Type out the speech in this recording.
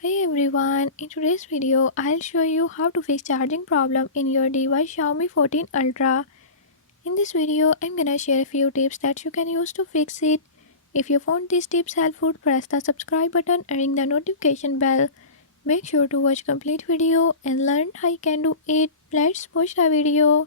Hey everyone, in today's video I'll show you how to fix charging problem in your device Xiaomi 14 Ultra. In this video I'm gonna share a few tips that you can use to fix it. If you found these tips helpful, press the subscribe button and ring the notification bell. Make sure to watch complete video and learn how you can do it. Let's watch the video.